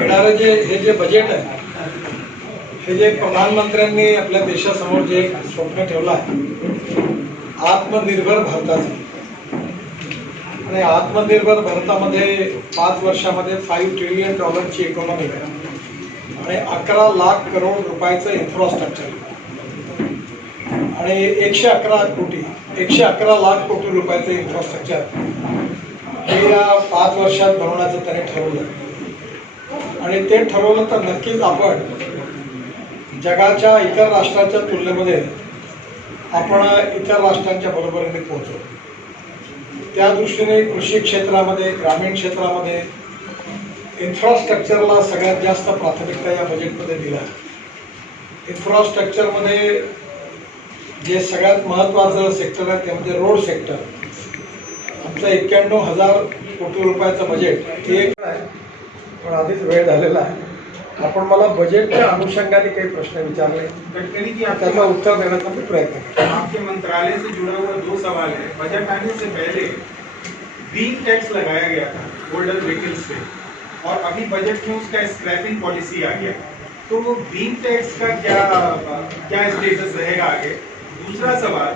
येणारे हे जे बजेट आहे, हे जे प्रधानमंत्र्यांनी आपल्या देशासमोर जे स्वप्न ठेवलं आहे आत्मनिर्भर भारताचं, आणि आत्मनिर्भर भारतामध्ये 5 वर्षामध्ये $5 ट्रिलियन इकॉनॉमी आणि 11 लाख करोड रुपयाचं इन्फ्रास्ट्रक्चर आणि 111 लाख कोटी रुपयाचं इन्फ्रास्ट्रक्चर हे या 5 वर्षात बनवण्याचं त्याने ठरवलं. आणि ते ठरवलं तर नक्कीच आपण जगाच्या इतर राष्ट्रांच्या तुलनेमध्ये आपण इतर राष्ट्रांच्या बरोबरीने पोहोचू. त्या दृष्टीने कृषी क्षेत्रामध्ये, ग्रामीण क्षेत्रामध्ये इन्फ्रास्ट्रक्चरला सगळ्यात जास्त प्राथमिकता या बजेटमध्ये दिली आहे. इन्फ्रास्ट्रक्चरमध्ये जे सगळ्यात महत्त्वाचं सेक्टर आहे ते म्हणजे रोड सेक्टर. आमचं 91,000 कोटी रुपयाचं बजेट हे आहे, पण आधीच वेळ झालेला आहे. आपण मला बजेटच्या अनुषंगाने काही प्रश्न विचारले, गडकरी जी त्याचा उत्तर देण्याचा मी प्रयत्न करेन. आपके मंत्रालय से जुड़ा हुआ 2 सवाल है. बजट आने से पहले व्हील टैक्स लगाया गया था ओल्डर व्हीकल्स पे, और अभी बजट में उसका स्क्रैपिंग पॉलिसी आ गया. तो वो व्हील टैक्स का क्या स्टेटस रहेगा आगे? दूसरा सवाल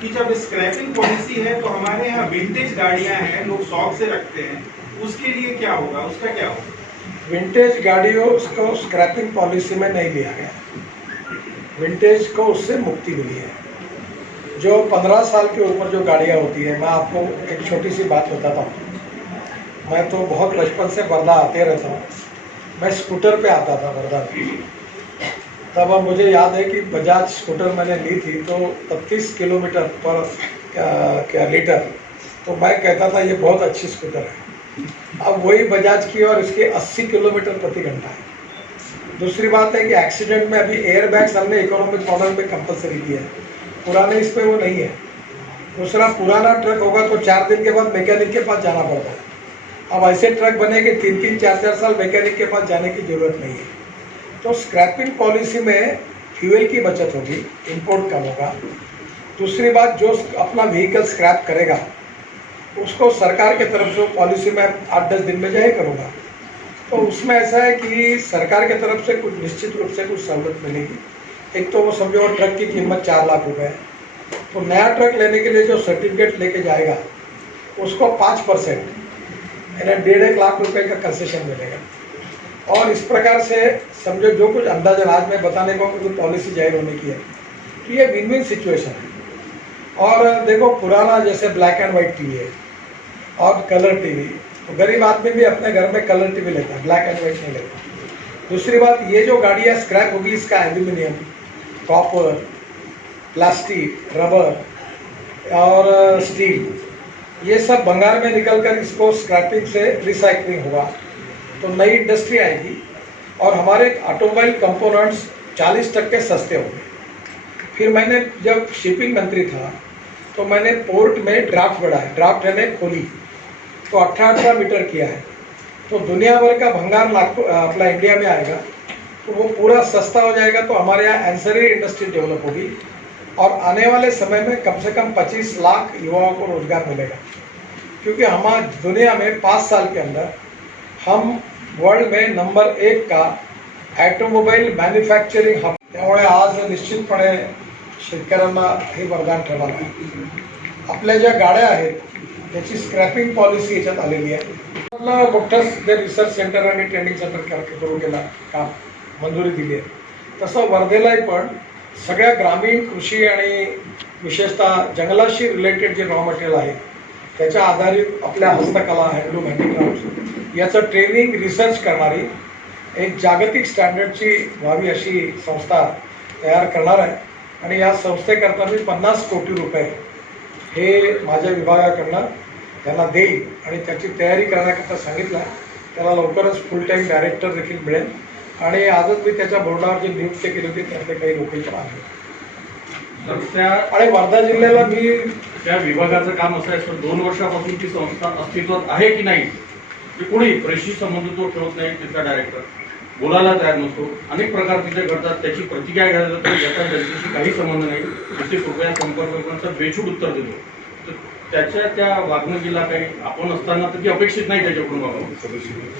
कि जब स्क्रैपिंग पॉलिसी है तो हमारे यहाँ विंटेज गाड़ियाँ हैं, लोग शौक से रखते हैं, उसके लिए क्या होगा, उसका क्या होगा? विंटेज गाड़ियों को स्क्रैपिंग पॉलिसी में नहीं लिया गया. विंटेज को उससे मुक्ति मिली है. जो 15 साल के ऊपर जो गाड़ियाँ होती है, मैं आपको एक छोटी सी बात बताता हूँ. मैं तो बहुत बचपन से वर्धा आते रहता हूँ. मैं स्कूटर पे आता था वर्धा. तब मुझे याद है कि बजाज स्कूटर मैंने ली थी तो 33 किलोमीटर पर लीटर, तो मैं कहता था ये बहुत अच्छी स्कूटर है. अब वही बजाज की और इसके 80 किलोमीटर प्रति घंटा है. दूसरी बात है कि एक्सीडेंट में अभी एयर बैग्स हमने इकोनॉमिक मॉडल में कंपलसरी किया है, पुराने इस पे वो नहीं है. दूसरा, पुराना ट्रक होगा तो 4 दिन के बाद मैकेनिक के पास जाना पड़ता है. अब ऐसे ट्रक बने कि 3-3, 4-4 साल मैकेनिक के पास जाने की ज़रूरत नहीं है. तो स्क्रैपिंग पॉलिसी में फ्यूल की बचत होगी, इंपोर्ट कम होगा. दूसरी बात, जो अपना व्हीकल स्क्रैप करेगा उसको सरकार के तरफ से पॉलिसी में 8-10 दिन में जारी करूँगा. तो उसमें ऐसा है कि सरकार के तरफ से कुछ निश्चित रूप से कुछ सहूलत मिलेगी. एक तो वो समझो ट्रक की कीमत 4 लाख रुपए है, तो नया ट्रक लेने के लिए जो सर्टिफिकेट लेके जाएगा उसको 5% यानी 1.5 लाख रुपए का कंसेशन मिलेगा. और इस प्रकार से समझो जो कुछ अंदाजा आज मैं बताने को जो पॉलिसी जाहिर होने की है, तो ये विन विन सिचुएशन है. और देखो, पुराना जैसे ब्लैक एंड वाइट टीवी है और कलर टीवी, तो गरीब आदमी भी अपने घर में कलर टीवी लेता है, ब्लैक एंड वाइट नहीं लेता. दूसरी बात, ये जो गाड़ियाँ स्क्रैप होगी इसका एल्यूमिनियम, कॉपर, प्लास्टिक, रबर और स्टील, ये सब बंगाल में निकलकर इसको स्क्रैपिंग से रिसाइकलिंग होगा, तो नई इंडस्ट्री आएगी. और हमारे ऑटोमोबाइल कंपोनेंट्स 40% सस्ते होंगे. फिर मैंने जब शिपिंग मंत्री था तो मैंने पोर्ट में ड्राफ्ट बढ़ाया, ड्राफ्ट यानी खोली, तो 18 मीटर किया है. तो दुनिया भर का भंगार अपना इंडिया में आएगा, तो वो पूरा सस्ता हो जाएगा. तो हमारे यहाँ एंसरी इंडस्ट्री डेवलप होगी और आने वाले समय में कम से कम 25 लाख युवाओं को रोजगार मिलेगा. क्योंकि हमारे दुनिया में 5 साल के अंदर हम वर्ल्ड में नंबर 1 का ॲटोमोबाईल मॅन्युफॅक्चरिंग हब. त्यामुळे आज निश्चितपणे शेतकऱ्यांना हे वरदान ठरणार आहे. आपल्या ज्या गाड्या आहेत त्याची स्क्रॅपिंग पॉलिसी याच्यात आलेली आहे. मोठं जे रिसर्च सेंटर आणि ट्रेनिंग सेंटर सुरू केला, काम मंजुरी दिली आहे. तसं वर्धेलाही पण सगळ्या ग्रामीण कृषी आणि विशेषतः जंगलाशी रिलेटेड जे रॉ मटेरियल आहे त्याच्या आधारित आपल्या हस्तकला, हँडलूम, हँडीक्राफ्ट याचं ट्रेनिंग, रिसर्च करणारी एक जागतिक स्टँडर्डची व्हावी अशी संस्था तयार करणार आहे. आणि या संस्थेकरता मी 50 कोटी रुपये हे माझ्या विभागाकडनं त्यांना देईल आणि त्याची तयारी करण्याकरता सांगितलं आहे. त्याला लवकरच फुल टाईम डायरेक्टर देखील मिळेल. आणि आजच मी त्याच्या बोर्डावर जी नियुक्ती केली होती त्यातले काही लोकही पण आहेत. आणि वर्धा जिल्ह्याला मी त्या विभागाचं काम असं आहे, 2 वर्षापासून ती संस्था अस्तित्वात आहे की नाही, की कोणी प्रेसशी संबंध तो ठेवत नाही, तिथला डायरेक्टर बोलायला तयार नसतो, अनेक प्रकार तिथे घडतात, त्याची प्रतिक्रिया घ्यायला जातो, याचा त्यांच्याशी काही संबंध नाही, नुसते कृपया संपर्क करण्याचं बेछूट उत्तर देतो. त्याच्या त्या वागणुकीला काही आपण असताना तर ती अपेक्षित नाही त्याच्याकडून वागणूक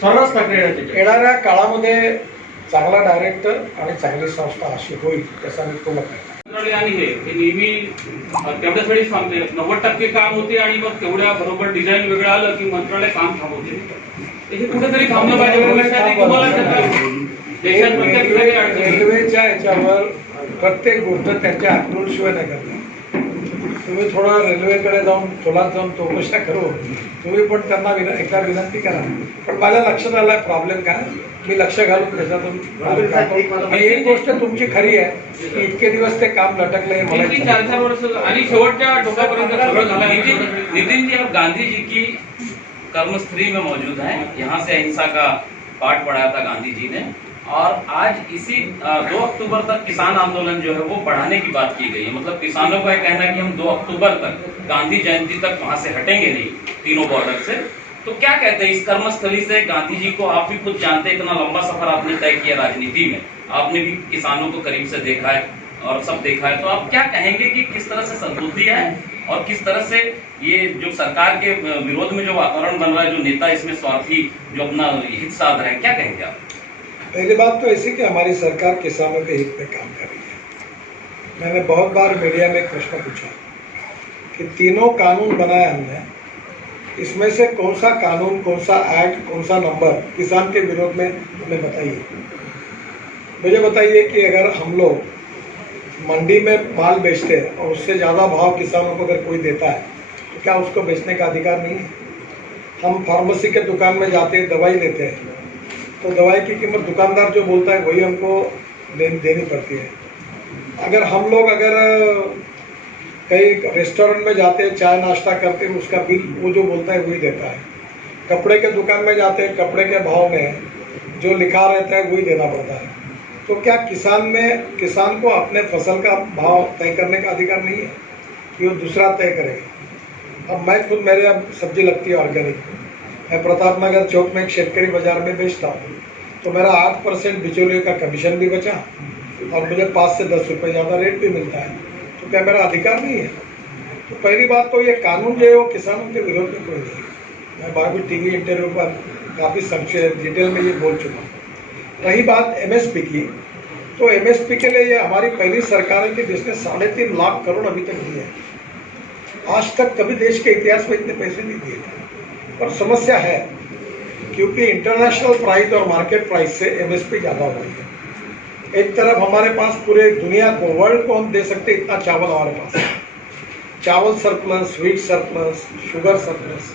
सर्वच तक्रार आहे त्याच्या. येणाऱ्या काळामध्ये चांगला डायरेक्टर आणि चांगली संस्था अशी होईल त्याचा मी तुला मंत्रालय आणि हे नेहमी तेवढ्यासाठी सांगते 90% काम होते आणि मग तेवढ्या बरोबर डिझाईन वेगळं आलं की मंत्रालय काम थांबवते. हे कुठेतरी थांबलं पाहिजे. भविष्यात तुम्हाला देशात प्रत्येक ठिकाणी अडचणी आहेत. रेल्वेच्या याच्यावर प्रत्येक गोष्ट त्यांच्या अप्रूव्हल शिवाय नाही करणार. तुम्ही थोडं रेल्वेकडे जाऊन खोलात जाऊन चौकशा करू. तुम्ही पण त्यांना एकदा विनंती करा. पण माझ्या लक्षात आलाय प्रॉब्लेम काय, मी लक्ष घालून त्याच्यातून. आणि एक गोष्ट तुमची खरी आहे की इतके दिवस ते काम लटकले हे मला किती 4-4 वर्ष आणि शेवटच्या टोकापर्यंत सगळं झालं. नितिन जी, अब गांधी जी की कर्मस्थली में मौजूद हैं। यहाँ से अहिंसा का पाठ पढ़ाया था गांधी जी ने, और आज इसी 2 अक्टूबर तक किसान आंदोलन जो है वो बढ़ाने की बात की गई है। मतलब किसानों का ये कहना है कि हम 2 अक्टूबर तक गांधी जयंती तक वहां से हटेंगे नहीं, तीनों बॉर्डर से। तो क्या कहते हैं इस कर्मस्थली से गांधी जी को, आप भी खुद जानते हैं इतना लंबा सफर आपने तय किया राजनीति में, आपने भी किसानों को करीब से देखा है और सब देखा है, तो आप क्या कहेंगे कि किस तरह से सद्बुद्धि है और किस तरह से ये जो सरकार के विरोध में जो वातावरण बन रहा है, जो नेता इसमें स्वार्थी जो अपना हित साध रहे हैं, क्या कहेंगे आप? पहली बात तो ऐसी कि हमारी सरकार किसानों के हित में काम कर रही है। मैंने बहुत बार मीडिया में एक प्रश्न पूछा कि तीनों कानून बनाए हमने, इसमें से कौन सा कानून, कौन सा एक्ट, कौन सा नंबर किसान के विरोध में हमें बताइए। मुझे बताइए कि अगर हम लोग मंडी में माल बेचते हैं और उससे ज़्यादा भाव किसानों को अगर कोई देता है तो क्या उसको बेचने का अधिकार नहीं है? हम फार्मेसी के दुकान में जाते हैं, दवाई लेते हैं, तो दवाई की कीमत दुकानदार जो बोलता है वही हमको देनी पड़ती है। अगर हम लोग कहीं रेस्टोरेंट में जाते हैं, चाय नाश्ता करते हैं, उसका बिल वो जो बोलता है वही देता है। कपड़े के दुकान में जाते हैं, कपड़े के भाव में जो लिखा रहता है वही देना पड़ता है। तो क्या किसान को अपने फसल का भाव तय करने का अधिकार नहीं है कि वो दूसरा तय करेगा? अब मैं खुद, मेरे अब सब्जी लगती है ऑर्गेनिक, मैं प्रताप नगर चौक में एक शेतकरी बाजार में बेचता हूँ, तो मेरा 8% बिचौलियों का कमीशन भी बचा और मुझे 5 से 10 रुपये ज़्यादा रेट भी मिलता है। तो क्या मेरा अधिकार नहीं है? तो पहली बात तो ये कानून जो है वो किसानों के विरोध में कोई नहीं है। मैं बाकी टीवी इंटरव्यू पर काफ़ी संक्षेप डिटेल में ये बोल चुका हूँ। रही बात एमएसपी की, तो एमएसपी के लिए ये हमारी पहली सरकार है कि जिसने 3.5 लाख करोड़ अभी तक दिए हैं। आज तक कभी देश के इतिहास में इतने पैसे नहीं दिए थे। और समस्या है क्योंकि इंटरनेशनल प्राइस और मार्केट प्राइस से एमएसपी ज़्यादा हो रही है। एक तरफ हमारे पास पूरे दुनिया को, वर्ल्ड को हम दे सकते इतना चावल हमारे पास है, चावल surplus, wheat surplus, sugar surplus.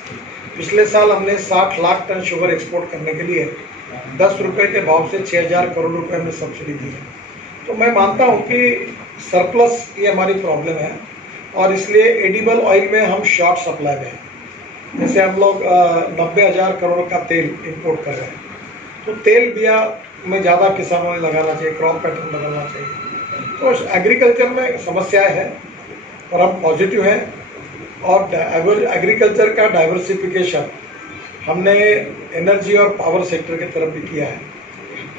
पिछले साल हमने 60 लाख टन शुगर एक्सपोर्ट करने के लिए 10 रुपये के भाव से 6000 करोड़ रुपए हमने सब्सिडी दी है। तो मैं मानता हूँ कि सरप्लस ये हमारी प्रॉब्लम है और इसलिए एडिबल ऑयल में हम शॉर्ट सप्लाई में हैं। जैसे हम लोग 90,000 करोड़ का तेल इंपोर्ट कर रहे हैं, तो तेल बिया में ज़्यादा किसानों ने लगाना चाहिए, क्रॉप पैटर्न बदलना चाहिए। तो एग्रीकल्चर में समस्याएं हैं और हम पॉजिटिव हैं। और एग्रीकल्चर का डाइवर्सिफिकेशन हमने एनर्जी और पावर सेक्टर की तरफ भी किया है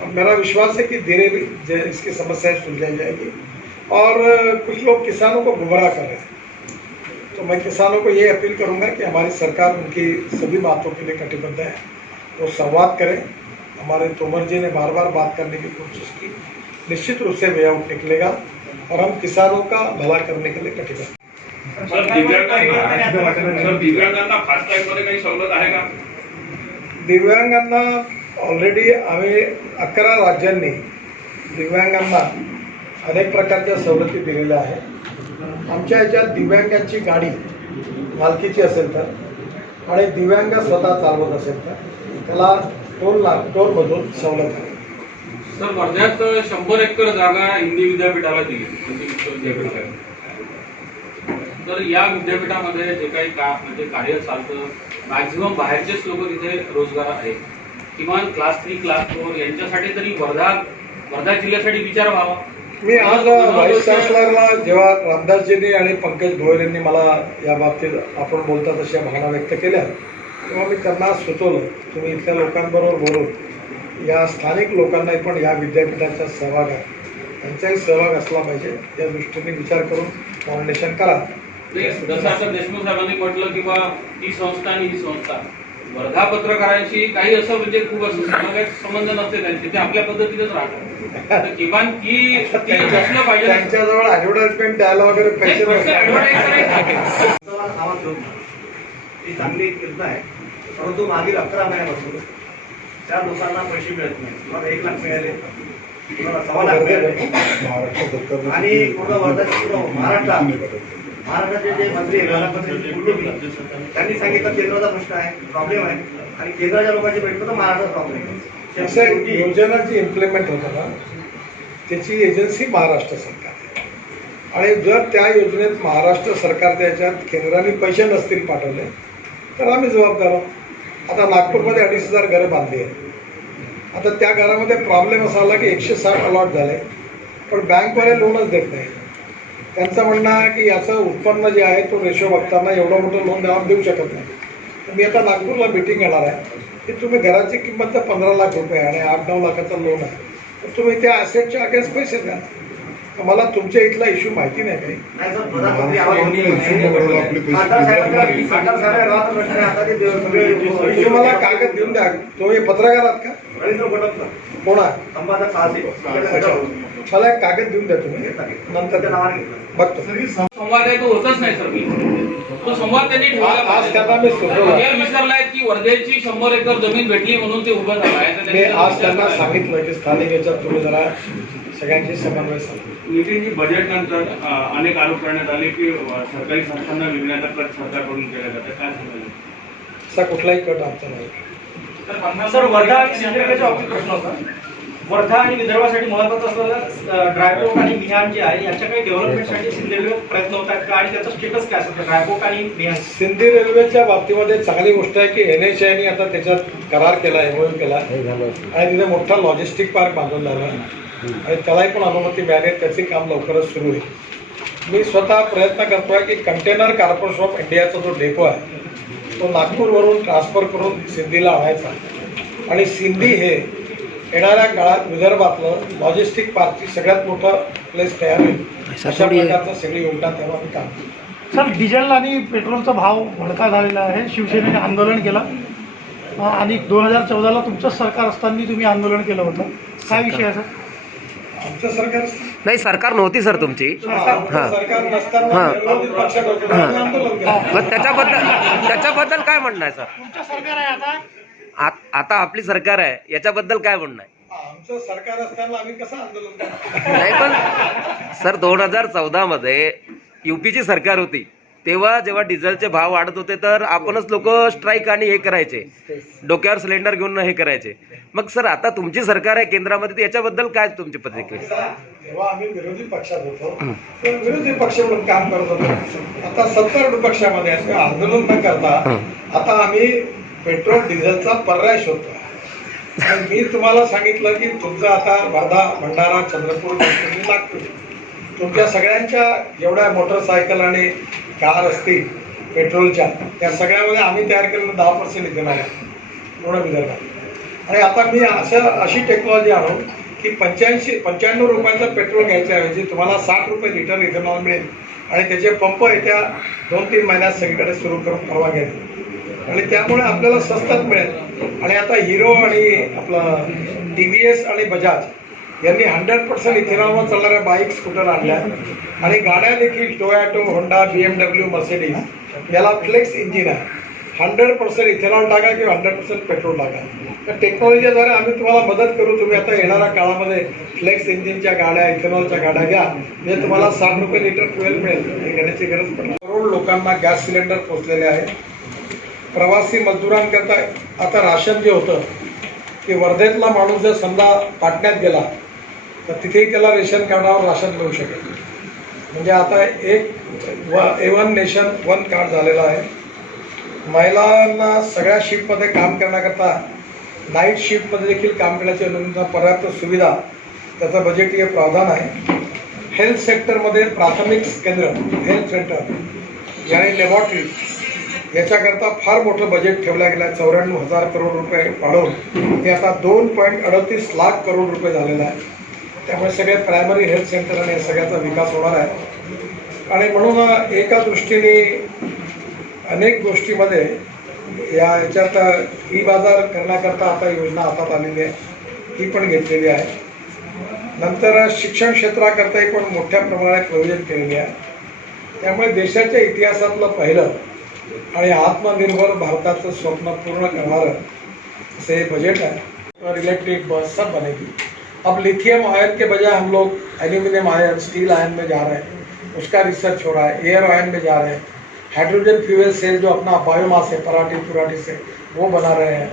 और मेरा विश्वास है कि धीरे धीरे इसकी समस्याएं सुलझाई जाएगी। और कुछ लोग किसानों को गुमराह कर रहे हैं, तो मैं किसानों को ये अपील करूंगा कि हमारी सरकार उनकी सभी बातों के लिए कटिबद्ध है, वो संवाद करें। हमारे तोमर जी ने बार बार बात करने की कोशिश की, निश्चित रूप से वे आउट निकलेगा और हम किसानों का भला करने के लिए कटिबद्ध हैं। सर, दिव्यांगांना फास्टॅगमध्ये काही सवलत आहे का? दिव्यांगांना ऑलरेडी आम्ही 11 राज्यांनी दिव्यांगांना अनेक प्रकारच्या सवलती दिलेल्या आहेत। आमच्या ह्याच्यात दिव्यांगाची गाडी मालकीची असेल तर आणि दिव्यांग स्वतः चालवत असेल तर त्याला टोलमधून सवलत आहे। सर, वर्ध्यात 100 एकर जागा हिंदी विद्यापीठाला दिली, विद्यापीठाला। तर या विद्यापीठामध्ये जे काही म्हणजे कार्य चालतं, मॅक्झिमम बाहेरचेच लोक तिथे रोजगार आहेत। किमान क्लास 3, क्लास 4 यांच्यासाठी तरी वर्धा जिल्ह्यासाठी विचार व्हावा। मी आज व्हाईस चान्सलरला जेव्हा रामदासजींनी आणि पंकज भोयर यांनी मला या बाबतीत आपण बोलता तशा भावना व्यक्त केल्या, तेव्हा मी त्यांना सुचवलं तुम्ही इथल्या लोकांबरोबर बोलून या स्थानिक लोकांनाही पण या विद्यापीठाच्या सहभागात त्यांचाही सहभाग असला पाहिजे, या दृष्टीने विचार करून फाउंडेशन करा जसं आता देशमुख साहेबांनी म्हटलं की बा ही संस्था आणि ही संस्था, वर्धा पत्रकारांशी काही असं म्हणजे खूप असं समन्वयक संबंध नसते त्यांचे, ते आपल्या पद्धतीनेच राहतात. तर किमान ती असलं पाहिजे. त्यांच्याजवळ ऍडव्हर्टाइजमेंट द्यायला वगैरे पैसे आवाज घेऊन ही चांगली योजना आहे, परंतु मागील 11 महिन्यापासून त्या लोकांना पैसे मिळत नाही. तुम्हाला 1 लाख मिळाले, तुम्हाला 1.25 लाख मिळाले आणि पूर्ण वर्धाचे पूर्ण महाराष्ट्राचे जे मंत्री प्रधानमंत्री बोललो मी, त्यांनी सांगितलं केंद्राचा प्रश्न आहे, प्रॉब्लेम आहे आणि केंद्राच्या लोकांची भेटतो तर महाराष्ट्राचा प्रॉब्लेम आहे. असं योजना जी इम्प्लिमेंट होतं ना त्याची एजन्सी महाराष्ट्र सरकार आहे. आणि जर त्या योजनेत महाराष्ट्र सरकारच्या याच्यात केंद्राने पैसे नसतील पाठवले तर आम्ही जबाबदार आहोत. आता नागपूरमध्ये 2,500 घरं बांधली आहेत. आता त्या घरामध्ये प्रॉब्लेम असा आला की 160 अलॉट झाले, पण बँकवाले लोनच देत नाही. त्यांचं म्हणणं आहे की याचं उत्पन्न जे आहे तो रेशो बघताना एवढं मोठं लोन देऊ शकत नाही. तर मी आता नागपूरला मीटिंग घेणार आहे की तुम्ही घराची किंमत तर 15 लाख रुपये आणि 8-9 लाखाचं लोन आहे, तर तुम्ही त्या ॲसेटच्या अगेन्स्ट पैसे द्या. मला तुमच्या इथला इश्यू माहिती नाही काही. नाही सर, प्रधानमंत्री आवाज घेऊन खासदार साहेबांचा प्रश्न आहे. आता ते तुम्ही सगळे मला कागद देऊन द्या. तुम्ही पत्रकार आहात का? रवींद्र घटक कोण आहे? संपादक साहसी मला एक कागद देऊन द्या तुम्ही, नंतर त्या नावाने घेतलं. बघतो. संवाद आहे तो होतच नाही सर. मी तो संवाद त्यांनी ठेवला आज त्यांना मी सुचवलं. हे विसरलाय की वर्धेची 100 एकर जमीन भेटली म्हणून ते उभं झालं आहे. तर मी त्यांनी आज त्यांना सांगितलं की स्थानिक याच्यात तुम्ही जरा सगळ्यांची समन्वय साधा. नितीनजी, बजेट नंतर अनेक आरोप करण्यात आले की सरकारी संस्थांना विकण्याचा कट सरकारकडून केला जातो, काय सांगाल? असा कुठलाही कट आमचा नाही. सर, वर्धा आणि सिंधुदुर्गाचा बाबतीत प्रश्न होता. वर्धा आणि विदर्भासाठी महत्त्वाचं असलेलं ड्रायपोर्ट आणि मिहान जे आहे याच्या काही डेव्हलपमेंटसाठी सिंधुदुर्ग प्रयत्न होत आहेत का आणि त्याचं स्टेटस काय असेल ड्रायपोर्ट आणि मिहान? सिंधी रेल्वेच्या बाबतीमध्ये चांगली गोष्ट आहे की NHAIने आता त्याच्यात करार केला, MOU केला आणि तिथे मोठा लॉजिस्टिक पार्क बांधून झाला आणि त्यालाही पण अनुमती मिळाली. त्याचे काम लवकरच सुरू होईल. मी स्वतः प्रयत्न करतोय की कंटेनर कॉर्पोरेशन ऑफ इंडियाचा जो डेपो आहे तो नागपूरवरून ट्रान्सफर करून सिंधीला आणायचा आणि सिंधी हे येणाऱ्या काळात विदर्भातलं लॉजिस्टिक पार्कची सगळ्यात मोठं प्लेस तयार होईल. अशा प्रकारचं सगळी योजना तेव्हा आम्ही काम करू. सर, डिझेल आणि पेट्रोलचा भाव भडका झालेला आहे. शिवसेनेने आंदोलन केलं आणि 2014ला तुमचं सरकार असताना तुम्ही आंदोलन केलं होतं. काय विषय आहे सर? आमचं सरकार नाही, सरकार नव्हती सर तुमची. सरकार नसताना विरोधी पक्षात होतो, आम्ही आंदोलन केलं. मग त्याच्याबद्दल काय म्हणणं आहे सर? तुमचं सरकार आहे आता. आता आपली सरकार आहे, याच्याबद्दल काय म्हणणं आहे? आमचं सरकार असताना आम्ही कसं आंदोलन करतो? नाही पण सर, 2014 मध्ये UPची सरकार होती तेव्हा जेव्हा डिझेलचे भाव वाढत होते तर आपणच लोक स्ट्राईक आणि हे करायचे, डोक्यावर सिलेंडर घेऊन हे करायचे. मग सर आता तुमची सरकार आहे केंद्रामध्ये, तर काय तुमची प्रतिक्रिया? तेव्हा आम्ही विरोधी पक्षात होतो, तर विरोधी पक्ष म्हणून काम करत होतो. आता सत्तारूढ पक्षामध्ये आंदोलन न करता आता आम्ही पेट्रोल डिझेलचा पर्याय शोधतो. मी तुम्हाला सांगितलं की तुमचं आता वर्धा, भंडारा, चंद्रपूर, नागपूर तुमच्या सगळ्यांच्या जेवढ्या मोटरसायकल आणि कार असतील पेट्रोलच्या त्या सगळ्यामध्ये आम्ही तयार केलेलं 10% इथेनॉल आहे पूर्ण विदर्भात. आणि आता मी अशी टेक्नॉलॉजी आणू की 95 रुपयाचं पेट्रोल घ्यायच्याऐवजी तुम्हाला 60 रुपये लिटर इथेनॉल मिळेल आणि त्याचे पंप येत्या 2-3 महिन्यात सगळीकडे सुरू करून परवा घेतील आणि त्यामुळे आपल्याला स्वस्तात मिळेल. आणि आता हिरो आणि आपलं TVS आणि बजाज यांनी 100% इथेनॉलवर चालणाऱ्या बाईक, स्कूटर आणल्या आणि गाड्या देखील टोयॅटो, होंडा, BMW, मर्सिडीज याला फ्लेक्स इंजिन आहे. 100% इथेनॉल टाका किंवा 100% पेट्रोल टाका. तर टेक्नॉलॉजीद्वारे आम्ही तुम्हाला मदत करू. तुम्ही आता येणाऱ्या काळामध्ये फ्लेक्स इंजिनच्या गाड्या, इथेनॉलच्या गाड्या घ्या, म्हणजे तुम्हाला 60 रुपये लिटर फ्युएल मिळेल. हे घेण्याची गरज पडणार. करोड लोकांना गॅस सिलेंडर पोचलेले आहे. प्रवासी मजदुरांकरता आता राशन जे होतं की वर्धेतला माणूस जर समजा पाटण्यात गेला तर तिथेही त्याला रेशन कार्डावर राशन मिळू शकेल. म्हणजे आता एक A1 नेशन 1 कार्ड झालेलं आहे. महिलांना सगळ्या शिफ्टमध्ये काम करण्याकरता नाईट शिफ्टमध्ये देखील काम करण्याची अनुमती, पर्याप्त सुविधा, त्याचं बजेटीय प्रावधान आहे. हेल्थ सेक्टरमध्ये प्राथमिक केंद्र, हेल्थ सेंटर आणि लॅबॉरेटरीज याच्याकरता फार मोठं बजेट ठेवलं गेलं आहे. 94,000 करोड रुपये वाढवून ते आता 2.38 लाख करोड रुपये झालेलं आहे. त्यामुळे सगळे प्रायमरी हेल्थ सेंटर आणि या सगळ्याचा विकास होणार आहे. आणि म्हणून एका दृष्टीने अनेक गोष्टीमध्ये याच्यात ई बाजार करण्याकरता आता योजना हातात आलेली आहे, ती पण घेतलेली आहे. नंतर शिक्षण क्षेत्राकरताही पण मोठ्या प्रमाणात नियोजन केलेले आहे. त्यामुळे देशाच्या इतिहासातलं पहिलं आणि आत्मनिर्भर भारताचं स्वप्न पूर्ण करणारं से बजट है. और इलेक्ट्रिक बस सब बनेगी. अब लिथियम आयन के बजाय हम लोग एल्यूमिनियम आयन, स्टील आयन में जा रहे हैं, उसका रिसर्च हो रहा है. एयर आयन में जा रहे हैं. हाइड्रोजन फ्यूल सेल जो अपना बायोमास है पराठी से, वो बना रहे हैं.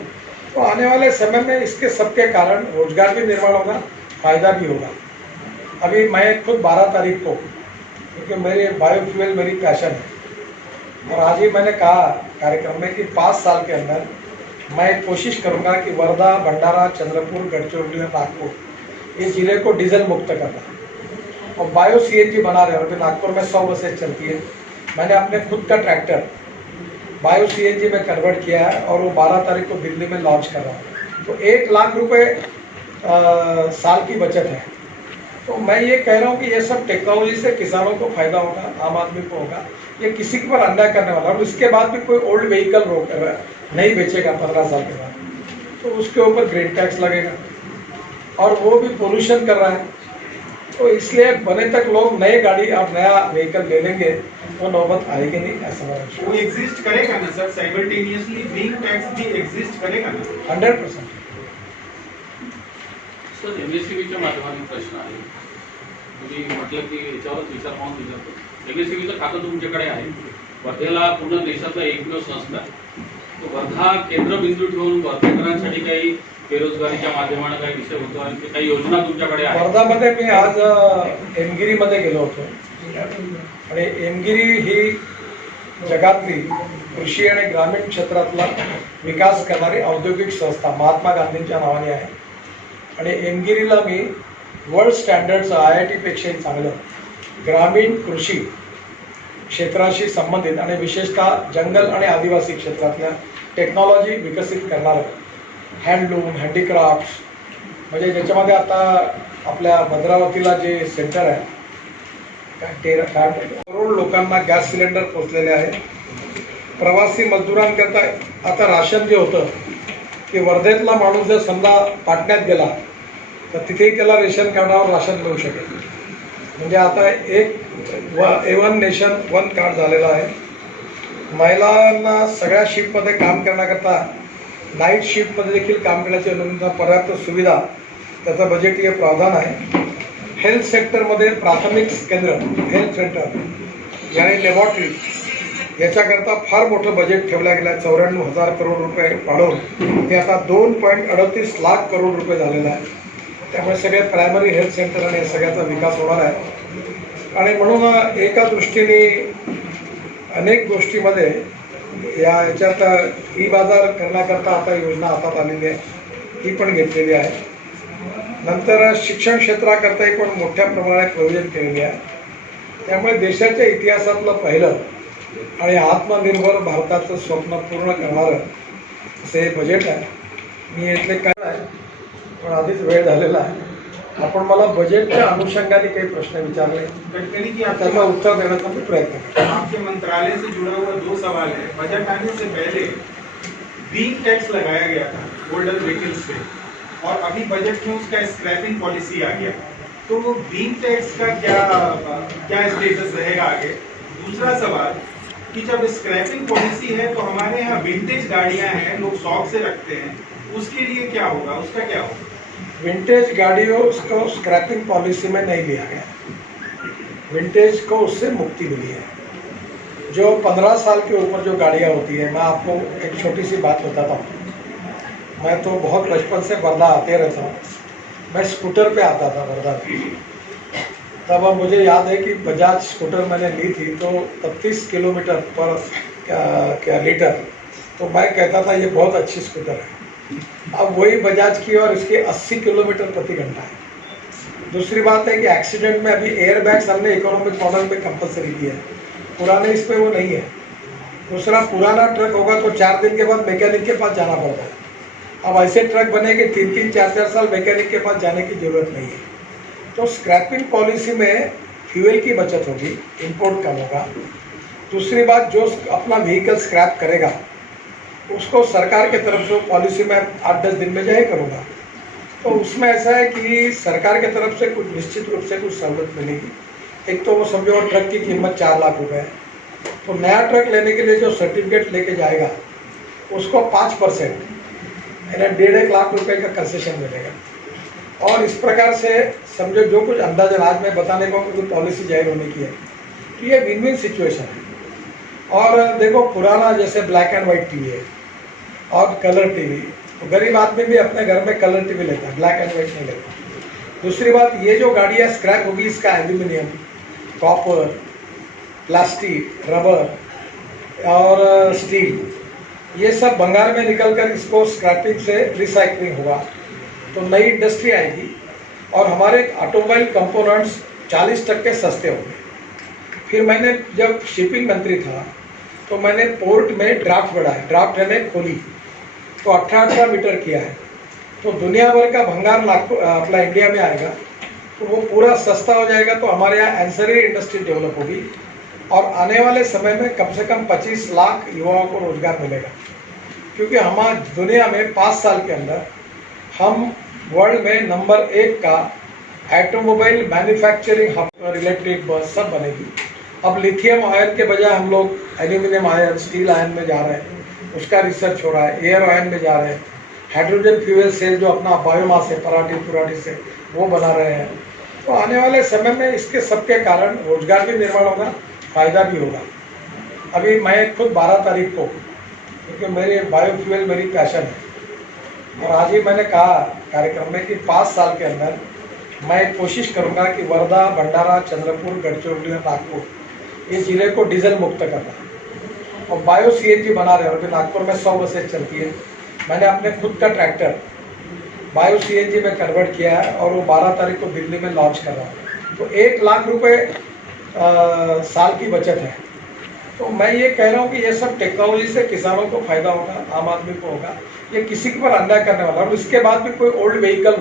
तो आने वाले समय में इसके सबके कारण रोजगार भी निर्माण होगा, फायदा भी होगा. अभी मैं खुद 12 तारीख को, क्योंकि मेरे बायोफ्यूल मेरी पैशन है, और आज ही मैंने कहा कार्यक्रम में कि 5 साल के अंदर मैं कोशिश करूंगा कि वर्धा, भंडारा, चंद्रपुर, गढ़चिरौली और नागपुर ये जिले को डीजल मुक्त करना. और बायो सीएनजी बना रहे हैं. अभी नागपुर में 100 बसें चलती है. मैंने अपने खुद का ट्रैक्टर बायो सीएनजी में कन्वर्ट किया है और वो 12 तारीख को दिल्ली में लॉन्च कर रहा हूँ. तो 1 लाख रुपए साल की बचत है. तो मैं ये कह रहा हूँ कि ये सब टेक्नोलॉजी से किसानों को फायदा होगा, आम आदमी को होगा. ये किसी के पर अन्याय करने वाला, और इसके बाद भी कोई ओल्ड व्हीकल नहीं बेचेगा 15 साल के बाद, तो उसके ऊपर ग्रीन टैक्स लगेगा, और वो भी पोल्यूशन कर रहा है. तो इसलिए बने तक लोग नए गाड़ी और नया व्हीकल ले लेंगे, वो नौबत आएगी नहीं, ऐसा मेरा विश्वास. वो एग्जिस्ट करेगा ना सर, साइमल्टेनियसली ग्रीन टैक्स भी एग्जिस्ट करेगा ना. 100%. सर एमएससीबीच्या माध्यमातून प्रश्न आहे. तुम्ही म्हटलं की याच्यावरच विचार पाहून विचारतो. एमएससीबीचं खातं तुमच्याकडे आहे. वर्धेला पूर्ण देशातला एकमेव संस्था आहे. तो वर्धा केंद्रबिंदू ठेवून वर्धेकरांसाठी काही बेरोजगारीच्या माध्यमाने काही विषय होतो आणि काही योजना तुमच्याकडे आहेत. वर्धामध्ये मी आज एमगिरीमध्ये गेलो होतो, आणि एमगिरी ही जगातली कृषी आणि ग्रामीण क्षेत्रातला विकास करणारी औद्योगिक संस्था महात्मा गांधींच्या नावाने आहे. आणि एमगिरीला मी वर्ल्ड स्टँडर्डचं IIT पेक्षाही चांगलं ग्रामीण कृषी क्षेत्राशी संबंधित आणि विशेषतः जंगल आणि आदिवासी क्षेत्रातल्या टेक्नॉलॉजी विकसित करणारं हँडलूम, हँडीक्राफ्ट्स, म्हणजे ज्याच्यामध्ये आता आपल्या भद्रावतीला जे सेंटर आहे, करोड लोकांना गॅस सिलेंडर पोचलेले आहे. प्रवासी मजदुरांकरता आता राशन जे होतं की वर्धेतला माणूस जर समजा पाटण्यात गेला तर तिथेही त्याला रेशन कार्डावर राशन मिळू शकेल. म्हणजे आता एक A1 नेशन 1 कार्ड झालेलं आहे. महिलांना सगळ्या शिफ्टमध्ये काम करण्याकरता नाईट शिफ्टमध्ये देखील काम करण्याची अनुमती, पर्याप्त सुविधा, त्याचं बजेटीय प्रावधान आहे. हेल्थ सेक्टरमध्ये प्राथमिक केंद्र, हेल्थ सेंटर आणि लॅबॉरेटरी याच्याकरता फार मोठं बजेट ठेवलं गेलं आहे. 94,000 करोड रुपये वाढवून ते आता 2.38 लाख करोड रुपये झालेलं आहे. त्यामुळे सगळे प्रायमरी हेल्थ सेंटर आणि सगळ्याचा विकास होणार आहे. आणि म्हणून एका दृष्टीने अनेक गोष्टीमध्ये याच्यात ई बाजार करण्याकरता आता योजना हातात आलेली आहे, ती पण घेतलेली आहे. नंतर शिक्षण क्षेत्राकरताही पण मोठ्या प्रमाणात नियोजन केलेले आहे. त्यामुळे देशाच्या इतिहासातलं पहिलं आणि आत्मनिर्भर भारताचं स्वप्न पूर्ण करणारं असे बजेट आहे. मी इथले काय आहे, पण आधीच वेळ झालेला आहे. आपण मला बजेटच्या अनुषंगाने काही प्रश्न विचारले, गडकरी जी त्याचा उत्तर देण्याचा मी प्रयत्न करेन. आपके मंत्रालय से जुड़ा हुआ 2 सवाल है. बजट आने से पहले व्हील टैक्स लगाया गया था ओल्डर व्हीकल्स पे, और अभी बजट में उसका स्क्रैपिंग पॉलिसी आ गया. तो वो व्हील टैक्स का क्या स्टेटस रहेगा आगे. दूसरा सवाल कि जब स्क्रैपिंग पॉलिसी है तो हमारे यहाँ विंटेज गाड़ियाँ हैं, लोग शौक से रखते हैं, उसके लिए क्या होगा, उसका क्या होगा. विंटेज गाड़ियों को स्क्रैपिंग पॉलिसी में नहीं लिया गया. विंटेज को उससे मुक्ति मिली है. जो 15 साल के ऊपर जो गाड़ियाँ होती है, मैं आपको एक छोटी सी बात बताता हूँ. मैं तो बहुत बचपन से वर्धा आते रहता हूँ. मैं स्कूटर पे आता था वर्धा. तब अब मुझे याद है कि बजाज स्कूटर मैंने ली थी तो 33 किलोमीटर पर लीटर. तो मैं कहता था ये बहुत अच्छी स्कूटर है. अब वही बजाज की और इसके 80 किलोमीटर प्रति घंटा है. दूसरी बात है कि एक्सीडेंट में अभी एयर बैग्स हमने इकोनॉमिक मॉडल में कंपलसरी किया है, पुराने इस पर वो नहीं है. दूसरा, पुराना ट्रक होगा तो 4 दिन के बाद मैकेनिक के पास जाना पड़ता है. अब ऐसे ट्रक बने कि 3-3, 4-4 साल मैकेनिक के पास जाने की जरूरत नहीं है. तो स्क्रैपिंग पॉलिसी में फ्यूल की बचत होगी, इंपोर्ट कम होगा। दूसरी बात, जो अपना व्हीकल स्क्रैप करेगा उसको सरकार के तरफ से पॉलिसी में 8-10 दिन में जारी करूँगा। तो उसमें ऐसा है कि सरकार के तरफ से कुछ निश्चित रूप से कुछ सहूलत मिलेगी। एक तो वो समझो ट्रक की कीमत 4 लाख रुपए है, तो नया ट्रक लेने के लिए जो सर्टिफिकेट लेके जाएगा उसको 5% यानी 1.5 लाख रुपए का कंसेशन मिलेगा। और इस प्रकार से समझो जो कुछ अंदाजा आज मैं बताने को क्योंकि पॉलिसी जाहिर होने की है, तो ये विन विन सिचुएशन है। और देखो पुराना जैसे ब्लैक एंड वाइट टीवी है और कलर टीवी, तो गरीब आदमी भी अपने घर में कलर टीवी लेता है, ब्लैक एंड वाइट नहीं लेता। दूसरी बात, ये जो गाड़ियाँ स्क्रैप होगी इसका एल्यूमिनियम, कॉपर, प्लास्टिक, रबर और स्टील, ये सब बंगाल में निकलकर इसको स्क्रैपिंग से रिसाइकलिंग होगा, तो नई इंडस्ट्री आएगी और हमारे ऑटोमोबाइल कंपोनेंट्स 40% सस्ते होंगे। फिर मैंने जब शिपिंग मंत्री था तो मैंने पोर्ट में ड्राफ्ट बढ़ाया, ड्राफ्ट है मैं खोली तो 18 मीटर किया है, तो दुनिया भर का भंगार नागपुर अपना इंडिया में आएगा तो वो पूरा सस्ता हो जाएगा। तो हमारे यहाँ एंसरी इंडस्ट्री डेवलप होगी और आने वाले समय में कम से कम 25 लाख युवाओं को रोजगार मिलेगा, क्योंकि हमारे दुनिया में 5 साल के अंदर हम वर्ल्ड में नंबर 1 का ऑटोमोबाइल मैन्युफैक्चरिंग हब और इलेक्ट्रिक बस सब बनेगी। अब लिथियम आयन के बजाय हम लोग एल्यूमिनियम आयन, स्टील आयन में जा रहे हैं, उसका रिसर्च हो रहा है। एयर आयन में जा रहे हैं, हाइड्रोजन फ्यूल सेल जो अपना बायोमास है पराठी से वो बना रहे हैं। तो आने वाले समय में इसके सबके कारण रोजगार भी निर्माण होगा, फायदा भी होगा। अभी मैं खुद 12 तारीख को, क्योंकि मेरी बायोफ्यूल मेरी पैशन है, और आज ही मैंने कहा कार्यक्रम में कि 5 साल के अंदर मैं कोशिश करूंगा कि वर्धा, भंडारा, चंद्रपुर, गढ़चिरौली और नागपुर ये जिले को डीजल मुक्त करना और बायो सीएनजी बना रहे हैं। अभी नागपुर में 100 बसें चलती है, मैंने अपने खुद का ट्रैक्टर बायो सीएनजी में कन्वर्ट किया है और वो 12 तारीख को दिल्ली में लॉन्च कर रहा हूँ। तो 1 लाख रुपए साल की बचत है। तो मैं ये कह रहा हूँ कि ये सब टेक्नोलॉजी से किसानों को फायदा होगा, आम आदमी को होगा, ये किसी के पर अन्याय करने वाला। और इसके बाद भी कोई ओल्ड व्हीकल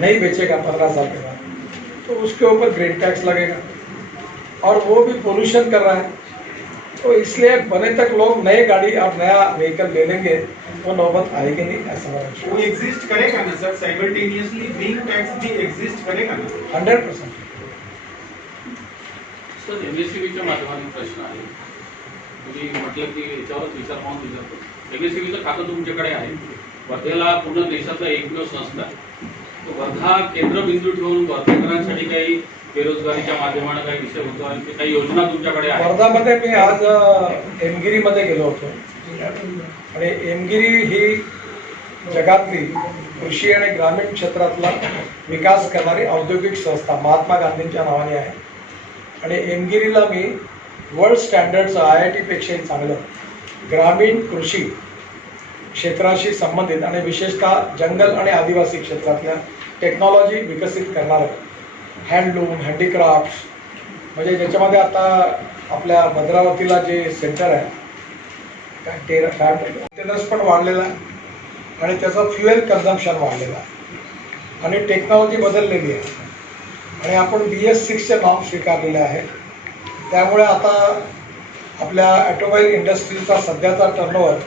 नहीं बेचेगा 15 साल के बाद, तो उसके ऊपर ग्रीन टैक्स लगेगा और वो भी पोल्यूशन कर रहा है। तो इसलिए बने तक लोग नए गाड़ी और नया व्हीकल ले लेंगे, वो नौबत आएगी नहीं, ऐसा वो मुझे एग्जिस्ट करेगा ना सर, साइमल्टेनियसली ग्रीन टैक्स भी एग्जिस्ट करेगा ना 100%। सर एमएससीबीच्या माध्यमातून प्रश्न आहे, तुम्ही म्हटलं की याच्यावरच विचार पाहून विचारतो। एमएससीबीचं खातं तुमच्याकडे आहे, वर्धेला पूर्ण देशाचा एकमेव संस्था आहे, तो वर्धा केंद्रबिंदू ठेवून वर्धेकरांसाठी काही बेरोजगारीच्या माध्यमाने काही विषय होतो आणि काही योजना तुमच्याकडे आहे? वर्धामध्ये मी आज एमगिरीमध्ये गेलो होतो आणि एमगिरी ही जगातली कृषी आणि ग्रामीण क्षेत्रातला विकास करणारी औद्योगिक संस्था महात्मा गांधींच्या नावाने आहे आणि एमगिरीला मी वर्ल्ड स्टँडर्डचं IIT पेक्षाही चांगलं ग्रामीण कृषी क्षेत्राशी संबंधित आणि विशेषतः जंगल आणि आदिवासी क्षेत्रातल्या टेक्नॉलॉजी विकसित करणारं हँडलूम, हँडीक्राफ्ट्स, म्हणजे ज्याच्यामध्ये आता आपल्या भद्रावतीला जे सेंटर आहे मेंटेनन्स पण वाढलेला आहे आणि त्याचं फ्युएल कन्झम्पशन वाढलेलं आहे आणि टेक्नॉलॉजी बदललेली आहे आणि आपण BS6चे नॉर्म स्वीकारलेले आहेत। त्यामुळे आता आपल्या ऑटोमोबाईल इंडस्ट्रीचा सध्याचा टर्नओव्हर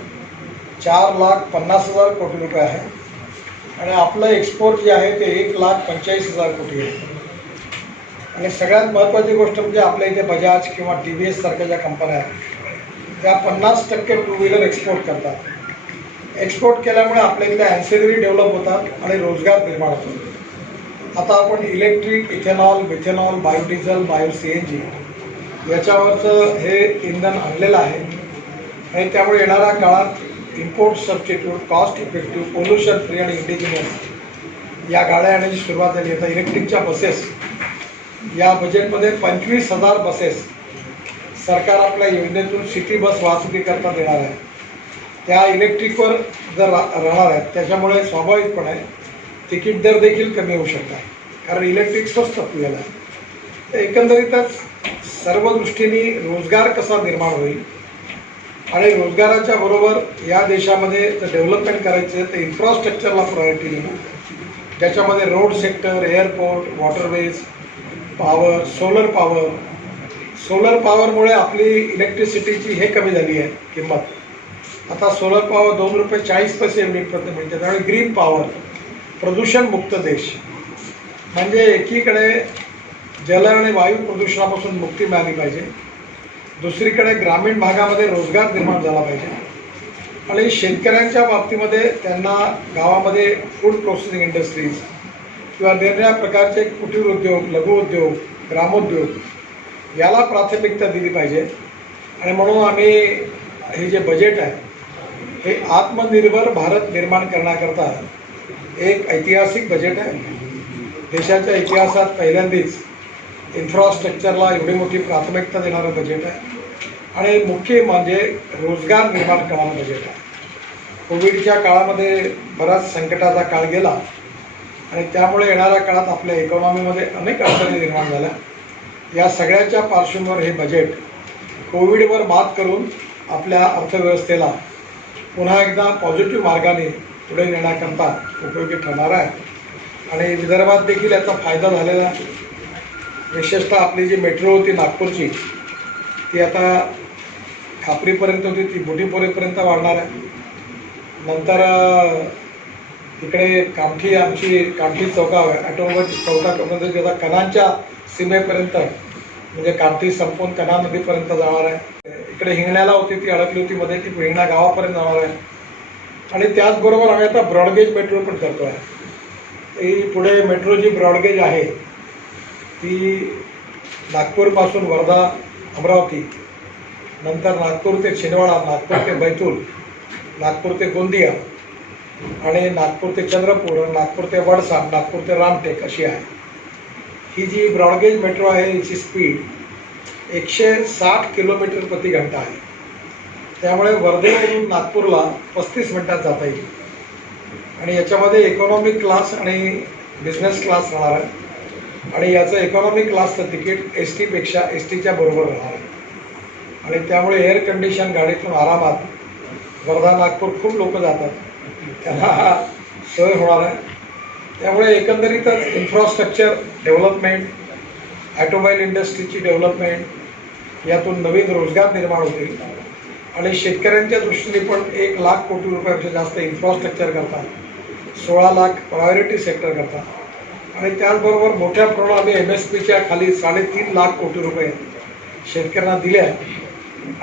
4,50,000 कोटी रुपये आहे आणि आपलं एक्सपोर्ट जे आहे ते 1,45,000 कोटी आहे। आणि सगळ्यात महत्त्वाची गोष्ट म्हणजे आपल्या इथे बजाज किंवा TVS सारख्या ज्या कंपन्या आहेत त्या 50% टू व्हीलर एक्सपोर्ट करतात। एक्सपोर्ट केल्यामुळे आपल्या इथल्या ॲन्सिलरी डेव्हलप होतात आणि रोजगार निर्माण होतो। आता आपण electric, ethanol, methanol, biodiesel, bio CNG याच्यावरचं हे इंधन आणलेलं आहे आणि त्यामुळे येणाऱ्या काळात import substitute, cost effective, pollution free आणि इंडिजिनियस या गाड्या येण्याची सुरुवात झाली। आता इलेक्ट्रिकच्या बसेस या बजेटमध्ये 25,000 बसेस सरकार आपल्या योजनेतून सिटी बस वाहतुकीकरता देणार आहे। त्या इलेक्ट्रिकवर जर राहणार आहेत त्याच्यामुळे स्वाभाविकपणे तिकीट दर देखील कमी होऊ शकतात, कारण इलेक्ट्रिक स्वस्त फ्युएल आहे। तर एकंदरीतच सर्व दृष्टीने रोजगार कसा निर्माण होईल आणि रोजगाराच्या बरोबर या देशामध्ये जर डेव्हलपमेंट करायचं तर इन्फ्रास्ट्रक्चरला प्रायोरिटी देऊ, ज्याच्यामध्ये road sector, airport, waterways, power, solar पॉवरमुळे आपली इलेक्ट्रिसिटीची हे कमी झाली आहे किंमत. आता सोलर पॉवर 2 रुपये 40 पैसे युनिट प्रति मिळते. त्यामुळे ग्रीन पॉवर, प्रदूषणमुक्त देश, म्हणजे एकीकडे जल आणि वायू प्रदूषणापासून मुक्ती मिळाली पाहिजे, दुसरीकडे ग्रामीण भागामध्ये रोजगार निर्माण झाला पाहिजे आणि शेतकऱ्यांच्या बाबतीमध्ये त्यांना गावामध्ये फूड प्रोसेसिंग इंडस्ट्रीज किंवा निरनिराळ्या प्रकारचे कुटीर उद्योग, लघुउद्योग, ग्रामोद्योग याला प्राथमिकता दिली पाहिजे. आणि म्हणून आम्ही हे जे बजेट आहे हे आत्मनिर्भर भारत निर्माण करण्याकरता एक ऐतिहासिक बजेट आहे. देशाच्या इतिहासात पहिल्यांदाच इन्फ्रास्ट्रक्चरला एवढी मोठी प्राथमिकता देणारं बजेट आहे आणि मुख्य म्हणजे रोजगार निर्माण करणारं बजेट आहे. कोविडच्या काळामध्ये बराच संकटाचा काळ गेला आणि त्यामुळे येणाऱ्या काळात आपल्या इकॉनॉमीमध्ये अनेक अडचणी निर्माण झाल्या. या सगळ्याच्या पार्श्वभूमीवर हे बजेट कोविडवर मात करून आपल्या अर्थव्यवस्थेला पुन्हा एकदा पॉझिटिव्ह मार्गाने पुढे नेण्याकरता उपयोगी ठरणार आहे. आणि विदर्भात देखील याचा फायदा झालेला आहे. विशेषतः आपली जी मेट्रो होती नागपूरची ती आता खापरीपर्यंत होती, ती बुढीपोरीपर्यंत वाढणार आहे. नंतर इकडे कामठी चौका ऑटोमोबाईल चौकामध्ये त्याचा कणांच्या सीमेपर्यंत म्हणजे कामठी संपून कणा नदीपर्यंत जाणार आहे. इकडे हिंगण्याला होती ती अडकली होती मध्ये, ती हिंगणा गावापर्यंत जाणार आहे. आणि त्याचबरोबर आम्ही आता ब्रॉडगेज मेट्रो पण करतो आहे. ही पुढे मेट्रो जी ब्रॉडगेज आहे ती नागपूरपासून वर्धा, अमरावती, नंतर नागपूर ते छिंदवाडा, नागपूर ते बैतूल, नागपूर ते गोंदिया आणि नागपूर ते चंद्रपूर, नागपूर ते वडसा, नागपूर ते रामटेक अशी आहे. ही जी ब्रॉडगेज मेट्रो आहे हिची स्पीड 160 किलोमीटर प्रति घंटा आहे. त्यामुळे वर्धेवरून नागपूरला 35 मिनिटात जाता येईल. आणि याच्यामध्ये इकॉनॉमिक क्लास आणि बिझनेस क्लास राहणार आहे. आणि याचं इकॉनॉमिक क्लासचं तिकीट एस टीच्या बरोबर राहणार आहे. आणि त्यामुळे एअर कंडिशन गाडीतून आरामात वर्धा नागपूर खूप लोक जातात, त्यांना सोय होणार आहे. त्यामुळे एकंदरीतच इन्फ्रास्ट्रक्चर डेव्हलपमेंट, ऑटोमोबाईल इंडस्ट्रीची डेव्हलपमेंट, यातून नवीन रोजगार निर्माण होतील आणि शेतकऱ्यांच्या दृष्टीने पण 1 लाख कोटी रुपयापेक्षा जास्त इन्फ्रास्ट्रक्चर करतात, 16 लाख प्रायोरिटी सेक्टर करतात आणि त्याचबरोबर मोठ्या प्रमाणात आम्ही MSPच्या खाली 3.5 लाख कोटी रुपये शेतकऱ्यांना दिले आहेत.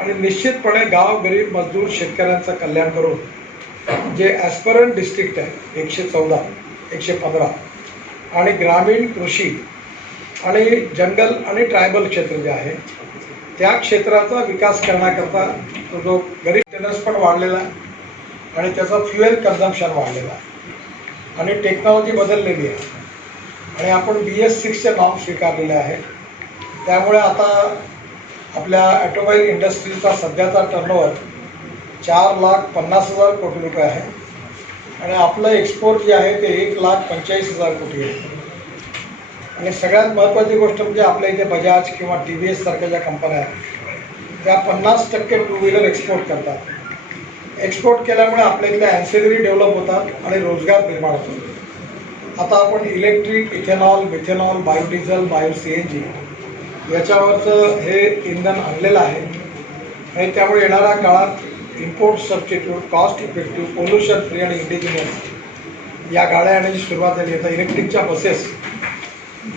आणि निश्चितपणे गाव, गरीब, मजदूर शेतकऱ्यांचं कल्याण करून जे ॲस्परंट डिस्ट्रिक्ट आहे 114, 115 आणि ग्रामीण कृषी आणि जंगल आणि ट्रायबल क्षेत्र जे आहे त्या क्षेत्राचा विकास करण्याकरता तो जो गरीब टेनर्स पण वाढलेला आहे आणि त्याचा फ्युएल कन्झम्पशन वाढलेला आहे आणि टेक्नॉलॉजी बदललेली आहे आणि आपण BS6चे नॉर्म स्वीकारलेले आहे. त्यामुळे आता आपल्या ऑटोमोबाईल इंडस्ट्रीचा सध्याचा टर्नओव्हर 4,50,000 कोटी रुपये आहे आणि आपलं एक्सपोर्ट जे आहे ते 1,45,000 कोटी आहे. आणि सगळ्यात महत्त्वाची गोष्ट म्हणजे आपल्या इथे बजाज किंवा TVS सारख्या ज्या कंपन्या आहेत त्या 50% टू व्हीलर एक्सपोर्ट करतात. एक्सपोर्ट केल्यामुळे आपल्या इथल्या ॲन्सिलरी डेव्हलप होतात आणि रोजगार निर्माण होतो. आता आपण electric, ethanol, methanol, biodiesel, CNG याच्यावरचं हे इंधन आणलेलं आहे आणि त्यामुळे येणाऱ्या काळात import substitute, cost effective, pollution free आणि इंडिजिनियस या गाड्या येण्याची सुरुवात झाली. आता इलेक्ट्रिकच्या बसेस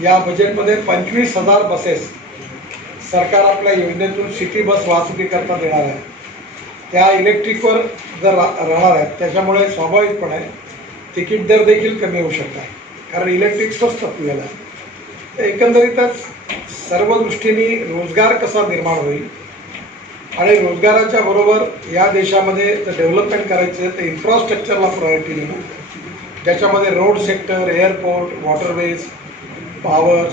या बजेटमध्ये 25,000 बसेस सरकार आपल्या योजनेतून सिटी बस वाहतुकीकरता देणार आहे. त्या इलेक्ट्रिकवर जर राहणार आहेत त्याच्यामुळे स्वाभाविकपणे तिकीट दर देखील कमी होऊ शकतात कारण इलेक्ट्रिक स्वस्त फ्युएल आहे. एकंदरीतच सर्व दृष्टीने रोजगार कसा निर्माण होईल आणि रोजगाराच्या बरोबर या देशामध्ये जर डेव्हलपमेंट करायचं तर इन्फ्रास्ट्रक्चरला प्रायोरिटी देणं, ज्याच्यामध्ये road sector, airport, waterways, power,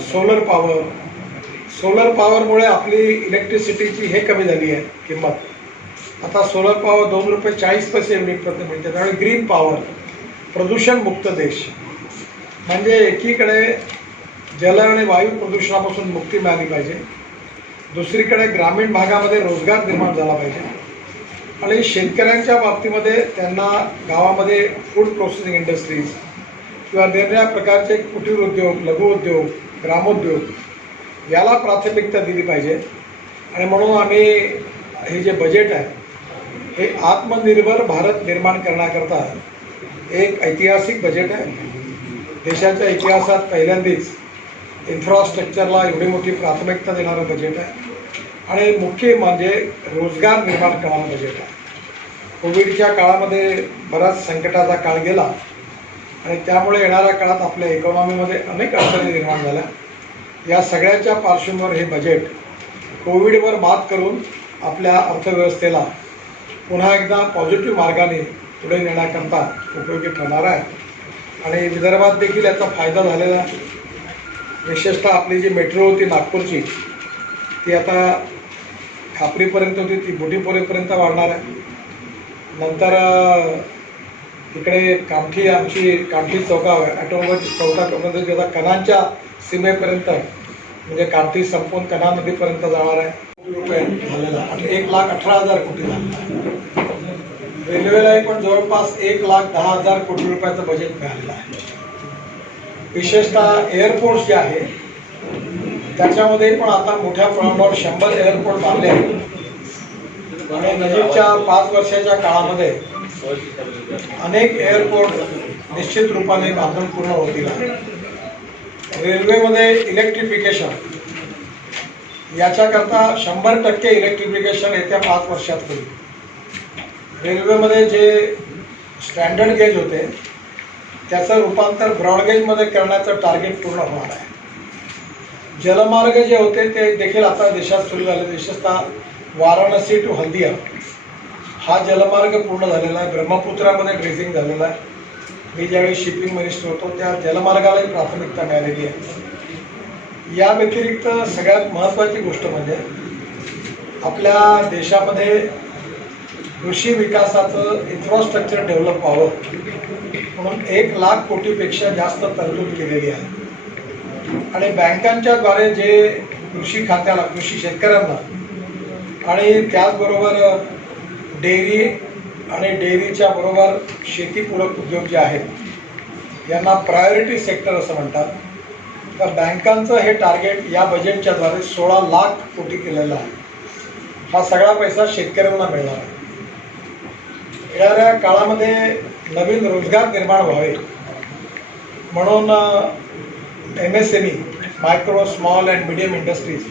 solar पॉवरमुळे आपली इलेक्ट्रिसिटीची हे कमी झाली आहे किंमत. आता सोलर पॉवर 2 रुपये 40 पैसे युनिट प्रति मिळते. त्यामुळे ग्रीन पॉवर, प्रदूषणमुक्त देश, म्हणजे एकीकडे जल आणि वायू प्रदूषणापासून मुक्ती मिळाली पाहिजे, दुसरीकडे ग्रामीण भागामध्ये रोजगार निर्माण झाला पाहिजे आणि शेतकऱ्यांच्या बाबतीमध्ये त्यांना गावामध्ये फूड प्रोसेसिंग इंडस्ट्रीज किंवा निरनिराळ्या प्रकारचे कुटीर उद्योग, लघुउद्योग, ग्रामोद्योग याला प्राथमिकता दिली पाहिजे. आणि म्हणून आम्ही हे जे बजेट आहे हे आत्मनिर्भर भारत निर्माण करण्याकरता एक ऐतिहासिक बजेट आहे. देशाच्या इतिहासात पहिल्यांदाच इन्फ्रास्ट्रक्चरला एवढी मोठी प्राथमिकता देणारं बजेट आहे आणि मुख्य म्हणजे रोजगार निर्माण करणारं बजेट आहे. कोविडच्या काळामध्ये बराच संकटाचा काळ गेला आणि त्यामुळे येणाऱ्या काळात आपल्या इकॉनॉमीमध्ये अनेक अडचणी निर्माण झाल्या. या सगळ्याच्या पार्श्वभूमीवर हे बजेट कोविडवर मात करून आपल्या अर्थव्यवस्थेला पुन्हा एकदा पॉझिटिव्ह मार्गाने पुढे नेण्याकरता उपयोगी ठरणार आहे. आणि विदर्भात देखील याचा फायदा झालेला आहे. विशेषतः आपली जी मेट्रो होती नागपूरची ती आता खापरीपर्यंत होती, ती बुटीपोरीपर्यंत वाढणार आहे. नंतर इकडे कामठी आमची कामठी चौका ऑटोमोबाईल चौकापर्यंत जे आता कनानच्या सीमेपर्यंत म्हणजे कामठी संपून कना नदीपर्यंत जाणार आहे. कोटी रुपये झालेला आणि 1,18,000 कोटी झालेला आहे. रेल्वेलाही पण जवळपास 1,10,000 कोटी रुपयाचं बजेट मिळालेलं आहे. विशेषतः एअरपोर्ट्स जे आहे त्याच्यामध्ये पण आता मोठ्या प्रमाणावर 100 एअरपोर्ट बांधले आहेत आणि नजीकच्या 5 वर्षाच्या काळामध्ये अनेक एअरपोर्ट निश्चित रूपाने बांधून पूर्ण होतील. रेल्वेमध्ये इलेक्ट्रिफिकेशन याच्याकरता 100% इलेक्ट्रिफिकेशन येत्या 5 वर्षात होईल. रेल्वेमध्ये जे स्टँडर्ड गेज होते त्याचं रूपांतर ब्रॉडगेजमध्ये करण्याचं टार्गेट पूर्ण होणार आहे. जलमार्ग जे होते ते देखील आता देशात सुरू झाले. विशेषतः वाराणसी टू हल्दिया हा जलमार्ग पूर्ण झालेला आहे. ब्रह्मपुत्रामध्ये ड्रेसिंग झालेलं आहे. मी ज्यावेळी शिपिंग मिनिस्टर होतो त्या जलमार्गालाही प्राथमिकता मिळालेली आहे. या व्यतिरिक्त सगळ्यात महत्त्वाची गोष्ट म्हणजे आपल्या देशामध्ये कृषी विकासाचं इन्फ्रास्ट्रक्चर डेव्हलप व्हावं म्हणून 1,00,000 कोटीपेक्षा जास्त तरतूद केलेली आहे. आणि बँकांच्याद्वारे जे कृषी खात्याला कृषी शेतकऱ्यांना आणि त्याचबरोबर डेअरी आणि डेअरीच्या बरोबर शेतीपूरक उद्योग जे आहेत यांना प्रायोरिटी सेक्टर असं म्हणतात. तर बँकांचं हे टार्गेट या बजेटच्याद्वारे 16,00,000 कोटी केलेलं आहे. हा सगळा पैसा शेतकऱ्यांना मिळणार आहे. येणाऱ्या काळामध्ये नवीन रोजगार निर्माण व्हावे म्हणून MSME micro small and medium industries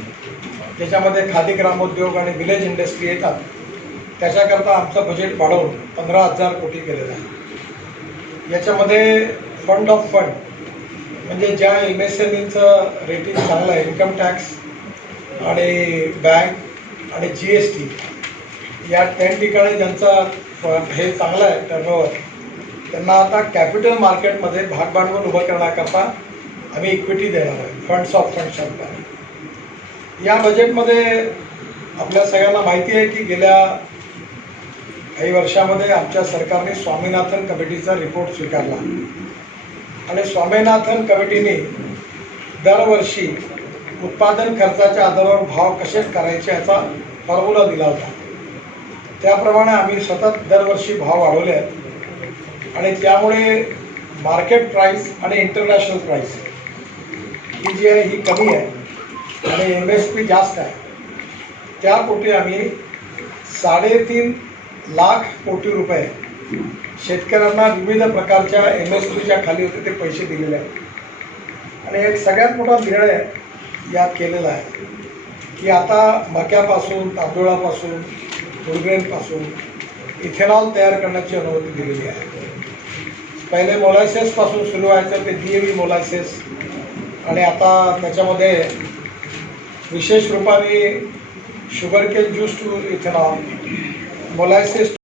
ज्याच्यामध्ये खादी ग्रामोद्योग आणि विलेज इंडस्ट्री येतात त्याच्याकरता आमचं बजेट वाढवून 15,000 कोटी केलेलं आहे. याच्यामध्ये फंड ऑफ फंड म्हणजे ज्या MSMEचं रेटिंग चांगलं आहे इन्कम टॅक्स आणि बँक आणि GST या 10 ठिकाणी ज्यांचा हे चांगलं आहे टर्नओव्हर त्यांना आता कॅपिटल मार्केटमध्ये भाग भांडवल उभं करण्याकरता आम्ही इक्विटी देणार आहे. फंड्स ऑफ फंड्स या बजेटमध्ये आपल्या सगळ्यांना माहिती आहे की गेल्या काही वर्षामध्ये आमच्या सरकारने स्वामीनाथन कमिटीचा रिपोर्ट स्वीकारला आणि स्वामीनाथन कमिटीने दरवर्षी उत्पादन खर्चाच्या आधारावर भाव कसे करायचे याचा फॉर्म्युला दिला होता. त्याप्रमाणे आम्ही सतत दरवर्षी भाव वाढवले आहेत आणि त्यामुळे मार्केट प्राईस आणि इंटरनॅशनल प्राईस ही जी आहे ही कमी आहे आणि MSP जास्त आहे. त्यापोटी आम्ही 3.5 लाख कोटी रुपये शेतकऱ्यांना विविध प्रकारच्या MSPच्या खाली होते ते पैसे दिलेले आहेत. आणि एक सगळ्यात मोठा निर्णय यात केलेला आहे की आता मक्यापासून तांदूळापासून फुलग्रेनपासून इथेनॉल तयार करण्याची अनुमती दिलेली आहे. पहिले मोलायसेसपासून सुरू व्हायचं ते DAV मोलायसेस आणि आता त्याच्यामध्ये विशेष रूपाने sugar cane juice to ethanol molasses